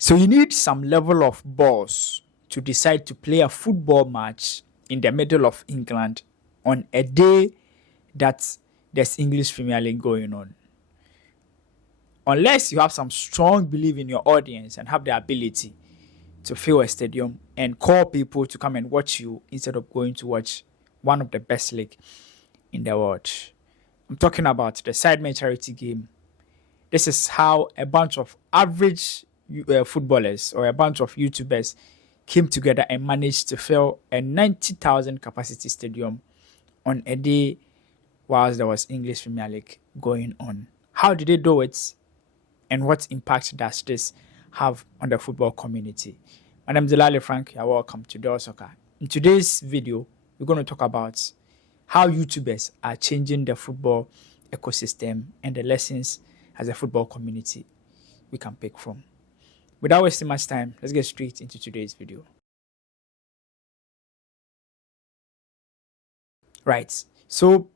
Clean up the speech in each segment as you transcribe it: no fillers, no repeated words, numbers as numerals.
So you need some level of balls to decide to play a football match in the middle of England on a day that there's English Premier League going on. Unless you have some strong belief in your audience and have the ability to fill a stadium and call people to come and watch you instead of going to watch one of the best league in the world. I'm talking about the Sidemen charity game. This is how a bunch of average footballers or a bunch of YouTubers came together and managed to fill a 90,000 capacity stadium on a day whilst there was English Premier League going on. How did they do it? And what impact does this have on the football community? My name is Delali Frank. You're welcome to Dell Soccer. In today's video, we're going to talk about how YouTubers are changing the football ecosystem and the lessons as a football community we can pick from. Without wasting much time, let's get straight into today's video. Right. So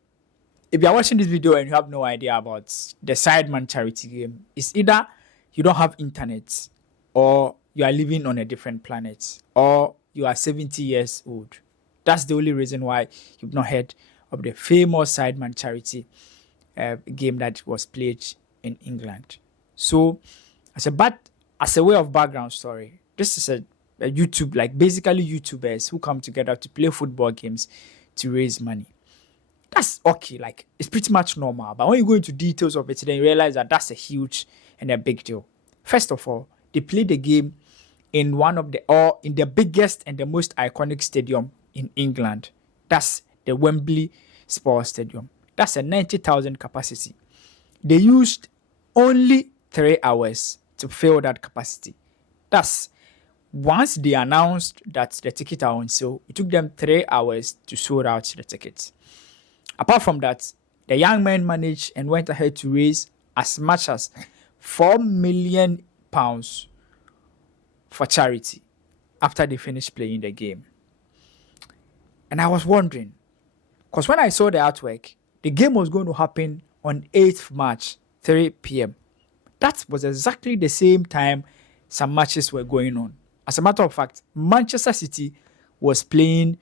if you're watching this video and you have no idea about the Sidemen charity game, it's either you don't have internet, or you are living on a different planet, or you are 70 years old. That's the only reason why you've not heard of the famous Sidemen charity game that was played in England. So as a way of background story, this is a YouTube, like basically YouTubers who come together to play football games to raise money. That's okay, like it's pretty much normal. But when you go into details of it, then you realize that that's a huge and a big deal. First of all, they play the game in in the biggest and the most iconic stadium in England. That's the Wembley Sports Stadium. That's a 90,000 capacity. They used only 3 hours to fill that capacity. That's once they announced that the tickets are on sale, it took them 3 hours to sort out the tickets. Apart from that, the young men managed and went ahead to raise as much as £4 million for charity after they finished playing the game. And I was wondering, because when I saw the artwork, the game was going to happen on 8th March, 3 p.m. That was exactly the same time some matches were going on. As a matter of fact, Manchester City was playing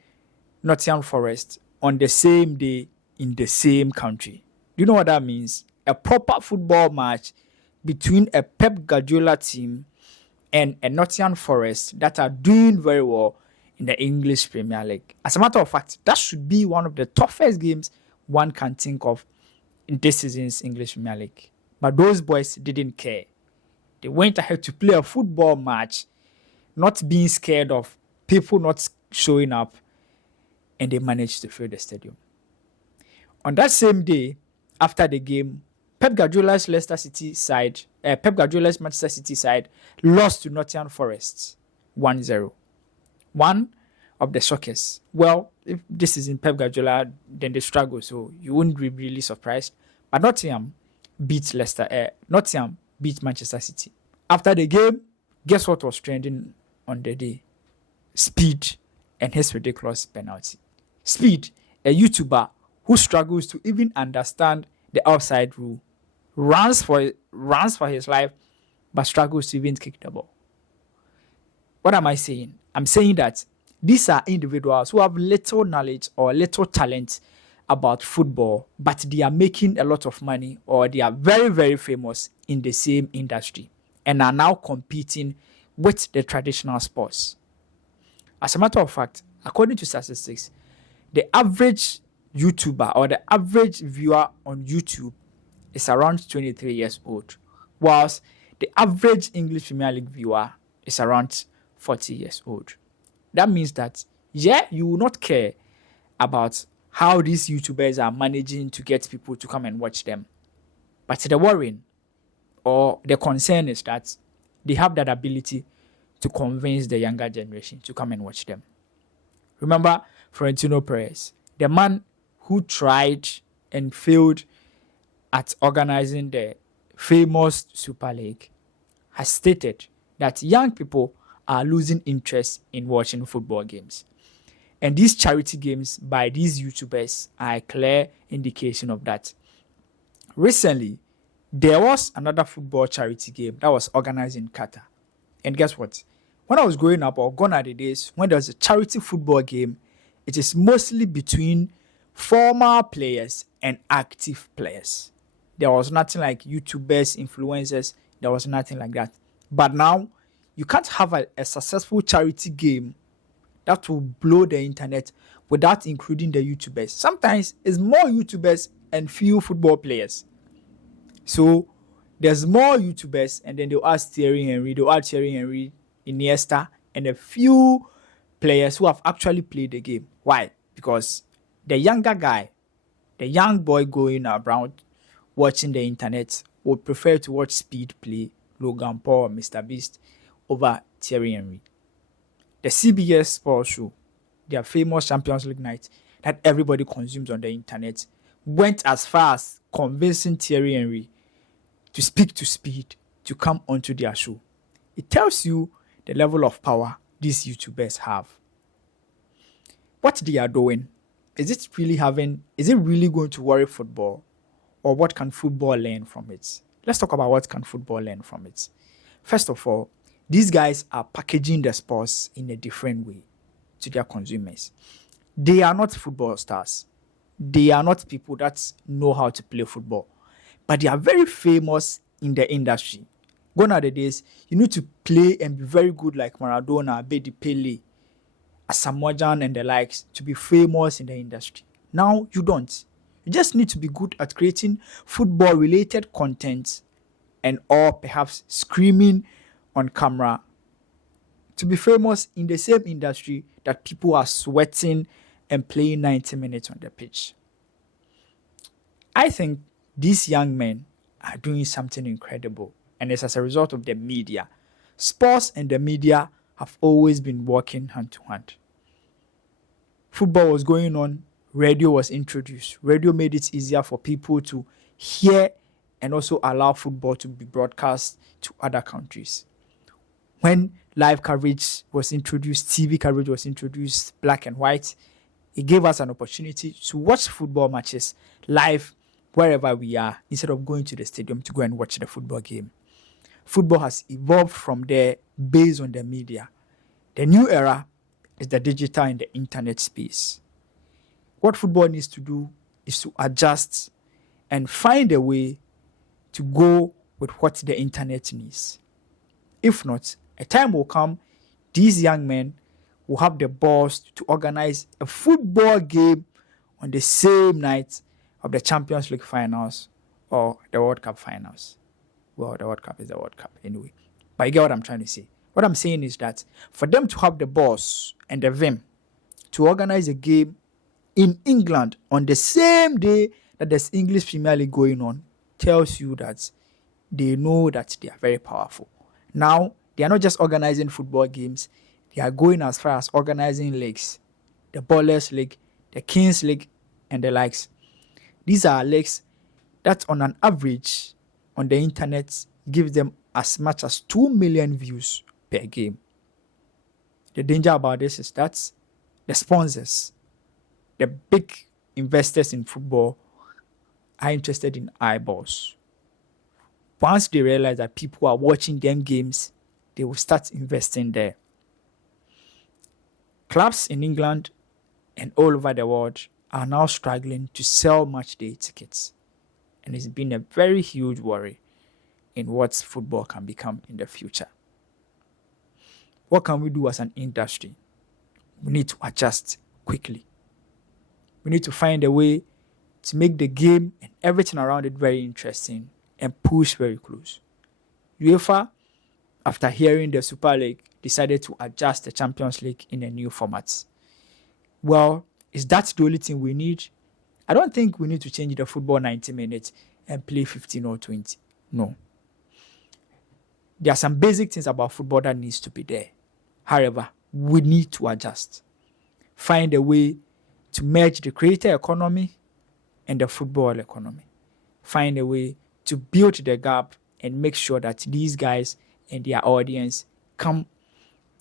Nottingham Forest on the same day in the same country. Do you know what that means? A proper football match between a Pep Guardiola team and a Nottingham Forest that are doing very well in the English Premier League. As a matter of fact, that should be one of the toughest games one can think of in this season's English Premier League. But those boys didn't care. They went ahead to play a football match, not being scared of people not showing up, and they managed to fill the stadium. On that same day, after the game, Pep Guardiola's Manchester City side lost to Nottingham Forest 1-0. One of the shockers. Well, if this is in Pep Guardiola, then they struggle, so you wouldn't be really surprised. But Nottingham beat Manchester City. After the game, guess what was trending on the day? Speed and his ridiculous penalty. Speed, a YouTuber who struggles to even understand the offside rule, runs for his life, but struggles to even kick the ball. What am I saying? I'm saying that these are individuals who have little knowledge or little talent about football, but they are making a lot of money, or they are very, very famous in the same industry and are now competing with the traditional sports. As a matter of fact, according to statistics, the average YouTuber or the average viewer on YouTube is around 23 years old, whilst the average English Premier League viewer is around 40 years old. That means that, you will not care about how these YouTubers are managing to get people to come and watch them. But the worrying or the concern is that they have that ability to convince the younger generation to come and watch them. Remember Florentino Perez, the man who tried and failed at organizing the famous Super League, has stated that young people are losing interest in watching football games. And these charity games by these YouTubers are a clear indication of that. Recently, there was another football charity game that was organized in Qatar. And guess what? When I was growing up, or gone are the days when there's a charity football game, it is mostly between former players and active players. There was nothing like YouTubers, influencers. There was nothing like that. But now, you can't have a successful charity game that will blow the internet without including the YouTubers. Sometimes it's more YouTubers and few football players. So there's more YouTubers, and then they'll ask Thierry Henry, Iniesta, and a few players who have actually played the game. Why? Because the younger guy, the young boy going around watching the internet would prefer to watch Speed play Logan Paul or Mr. Beast over Thierry Henry. The CBS Sports Show, their famous Champions League night that everybody consumes on the internet, went as far as convincing Thierry Henry to speak to Speed to come onto their show. It tells you the level of power these YouTubers have. What they are doing, is it really going to worry football? Or what can football learn from it? Let's talk about what can football learn from it. First of all, these guys are packaging the sports in a different way to their consumers. They are not football stars. They are not people that know how to play football. But they are very famous in the industry. Gone are the days, you need to play and be very good like Maradona, Abedi Pele, Asamoah Gyan and the likes to be famous in the industry. Now, you don't. You just need to be good at creating football-related content and or perhaps screaming on camera to be famous in the same industry that people are sweating and playing 90 minutes on the pitch. I think these young men are doing something incredible, and it's as a result of the media. Sports and the media have always been working hand to hand. Football was going on, radio was introduced. Radio made it easier for people to hear and also allow football to be broadcast to other countries. When live coverage was introduced, TV coverage was introduced, black and white, it gave us an opportunity to watch football matches live wherever we are instead of going to the stadium to go and watch the football game. Football has evolved from there based on the media. The new era is the digital and the internet space. What football needs to do is to adjust and find a way to go with what the internet needs. If not, a time will come, these young men will have the balls to organize a football game on the same night of the Champions League finals or the World Cup finals. Well, the World Cup is the World Cup anyway. But you get what I'm trying to say. What I'm saying is that for them to have the balls and the vim to organize a game in England on the same day that there's English Premier League going on tells you that they know that they are very powerful. Now, they are not just organizing football games, they are going as far as organizing leagues. The Ballers League, the Kings League, and the likes. These are leagues that on an average on the internet give them as much as 2 million views per game. The danger about this is that the sponsors, the big investors in football, are interested in eyeballs. Once they realize that people are watching them games, they will start investing there. Clubs in England and all over the world are now struggling to sell match day tickets. And it's been a very huge worry in what football can become in the future. What can we do as an industry? We need to adjust quickly. We need to find a way to make the game and everything around it very interesting and push very close. UEFA, after hearing the Super League, decided to adjust the Champions League in a new format. Well, is that the only thing we need? I don't think we need to change the football 90 minutes and play 15 or 20. No. There are some basic things about football that needs to be there. However, we need to adjust. Find a way to merge the creator economy and the football economy. Find a way to build the gap and make sure that these guys and their audience come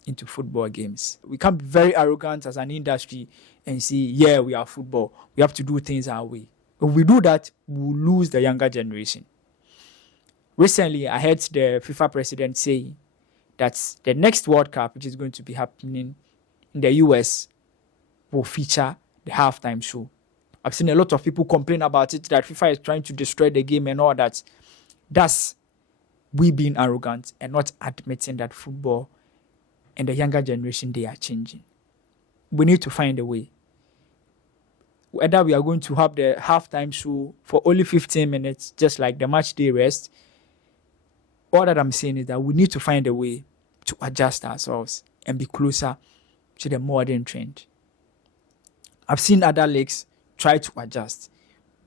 into football games. We can't be very arrogant as an industry and say, yeah, we are football. We have to do things our way. If we do that, we'll lose the younger generation. Recently, I heard the FIFA president say that the next World Cup, which is going to be happening in the US, will feature the halftime show. I've seen a lot of people complain about it, that FIFA is trying to destroy the game and all that. That's we being arrogant and not admitting that football and the younger generation, they are changing. We need to find a way. Whether we are going to have the halftime show for only 15 minutes, just like the match day rest, all that I'm saying is that we need to find a way to adjust ourselves and be closer to the modern trend. I've seen other leagues try to adjust.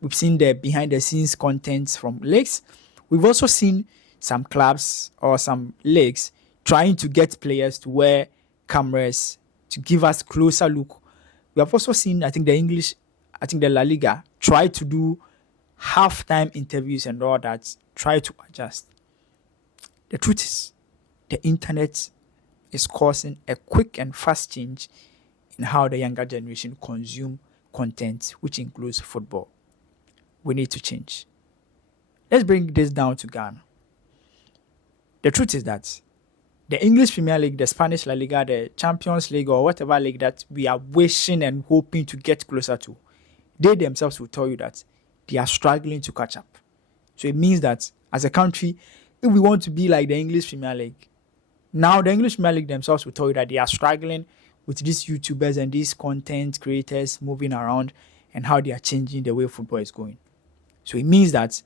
We've seen the behind the scenes content from leagues. We've also seen some clubs or some leagues trying to get players to wear cameras to give us closer look. We have also seen, I think the La Liga try to do halftime interviews and all that, try to adjust. The truth is, the internet is causing a quick and fast change in how the younger generation consume content, which includes football. We need to change. Let's bring this down to Ghana. The truth is that the English Premier League, the Spanish La Liga, the Champions League, or whatever league that we are wishing and hoping to get closer to, they themselves will tell you that they are struggling to catch up. So it means that as a country, if we want to be like the English Premier League, now the English Premier League themselves will tell you that they are struggling with these YouTubers and these content creators moving around and how they are changing the way football is going. So it means that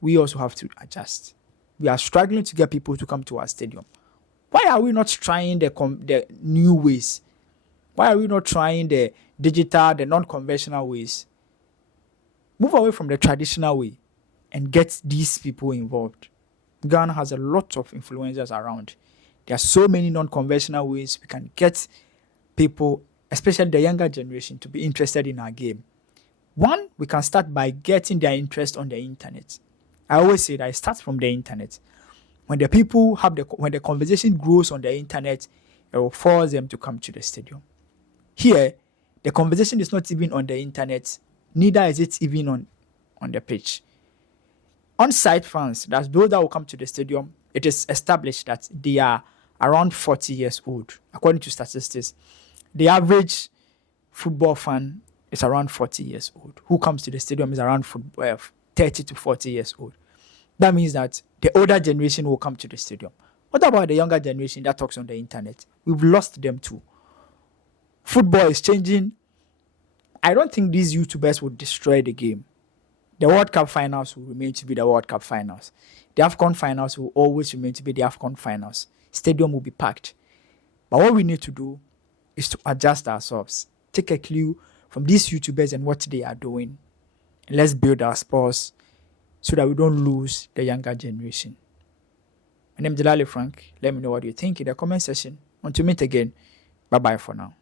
we also have to adjust. We are struggling to get people to come to our stadium. Why are we not trying the new ways? Why are we not trying the digital, the non-conventional ways? Move away from the traditional way and get these people involved. Ghana has a lot of influencers around. There are so many non-conventional ways we can get people, especially the younger generation, to be interested in our game. One, we can start by getting their interest on the internet. I always say that it starts from the internet. When the people when the conversation grows on the internet, it will force them to come to the stadium. Here, the conversation is not even on the internet, neither is it even on the pitch. On-site fans, that's those that will come to the stadium, it is established that they are around 40 years old. According to statistics, the average football fan is around 40 years old. Who comes to the stadium is around 30 to 40 years old. That means that the older generation will come to the stadium. What about the younger generation that talks on the internet? We've lost them too. Football is changing. I don't think these YouTubers will destroy the game. The World Cup finals will remain to be the World Cup finals. The AFCON finals will always remain to be the AFCON finals. Stadium will be packed. But what we need to do is to adjust ourselves. Take a clue from these YouTubers and what they are doing. And let's build our sports so that we don't lose the younger generation. My name is Delali Frank. Let me know what you think in the comment section. Until we meet again, bye-bye for now.